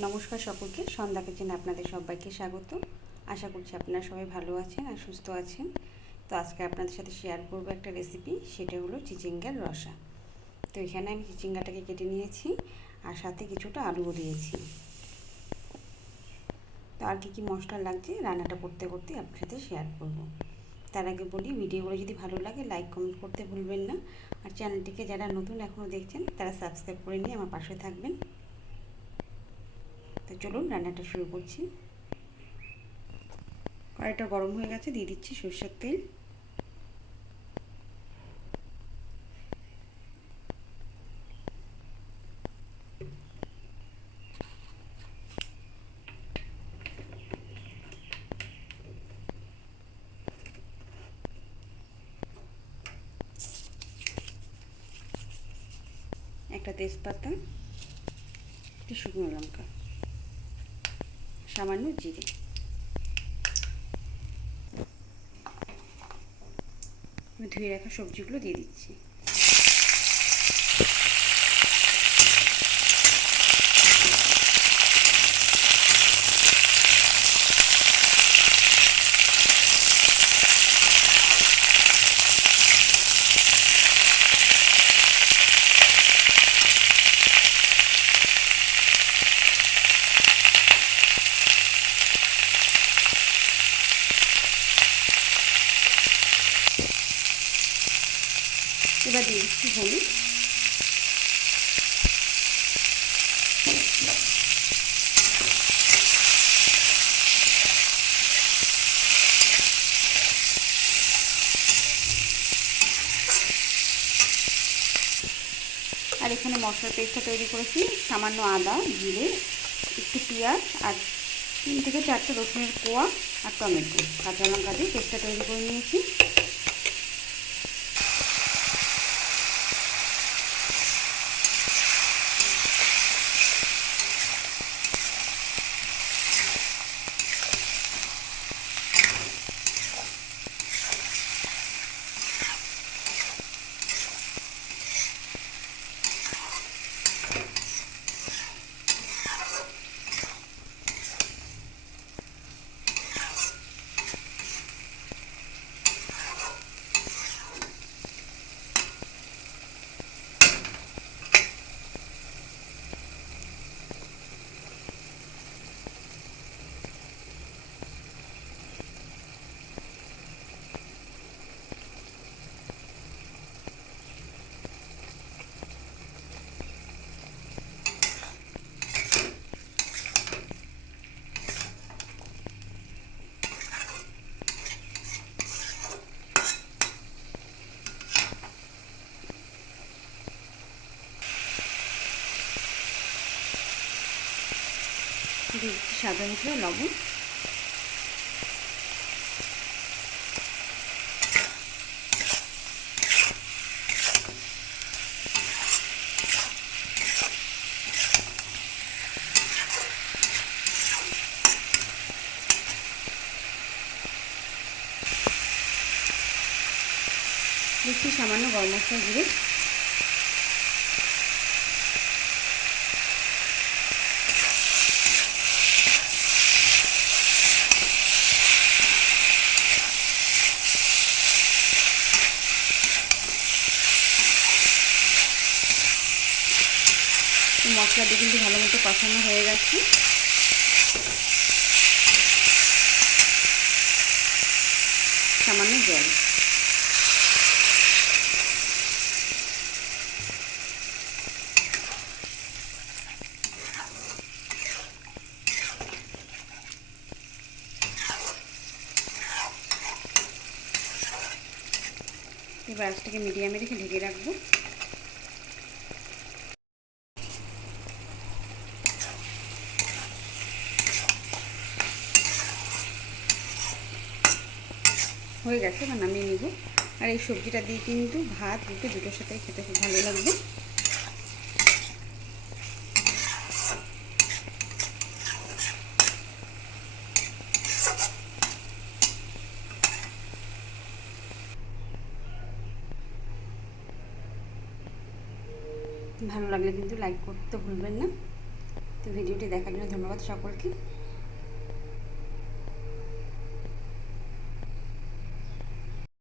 নমস্কার সকলকে, সন্ধ্যা কিচেনে আপনাদের সবাইকে স্বাগত। আশা করছি আপনারা সবাই ভালো আছেন আর সুস্থ আছেন। তো আজকে আপনাদের সাথে শেয়ার করব একটা রেসিপি, সেটা হলো চিচিঙ্গার রসা। তো এখানে আমি চিচিঙ্গাটাকে কেটে নিয়েছি আর সাথে কিছুটা আলুও দিয়েছি। তো আর কী মশলা লাগছে রান্নাটা করতে করতে আপনার সাথে শেয়ার করব। তার আগে বলি, ভিডিওগুলো যদি ভালো লাগে লাইক কমেন্ট করতে ভুলবেন না। আর চ্যানেলটিকে যারা নতুন এখনও দেখছেন তারা সাবস্ক্রাইব করে নিয়ে আমার পাশে থাকবেন। তো চলুন রান্নাটা শুরু করছি। কড়াইটা গরম হয়ে গেছে, দিয়ে দিচ্ছি সরষের তেল। একটা তেজপাতা, একটি শুকনো লঙ্কা, সামান্য জিরে। আমি ধুয়ে রাখা সবজিগুলো দিয়ে দিচ্ছি। এবার দিয়ে দিচ্ছি হলুদ, আর এখানে মশলার পেস্টটা তৈরি করেছি। সামান্য আদা, জিরে, একটু পেঁয়াজ আর 3 থেকে 4টে রসুনের কোয়া আর টমেটো, কাঁচা লঙ্কা দিয়ে পেস্টটা তৈরি করে নিয়েছি। দিয়ে দিচ্ছি স্বাদ অনুসারে লবণ, দিচ্ছি সামান্য গরম মশলা জিরে, মশলাটি কিন্তু ভালো মতো কষানো হয়ে গেছে। সামান্য জল, এবার আঁচটাকে মিডিয়ামে রেখে ঢেকে রাখবো। হয়ে গেছে, এবার নামিয়ে নিব। আর এই সবজিটা দিয়ে কিন্তু ভাত রুটি দুটোর সাথে খেতে খুব ভালো লাগবে। ভালো লাগলে কিন্তু লাইক করতে ভুলবেন না। তো ভিডিওটি দেখার জন্য ধন্যবাদ সকলকে।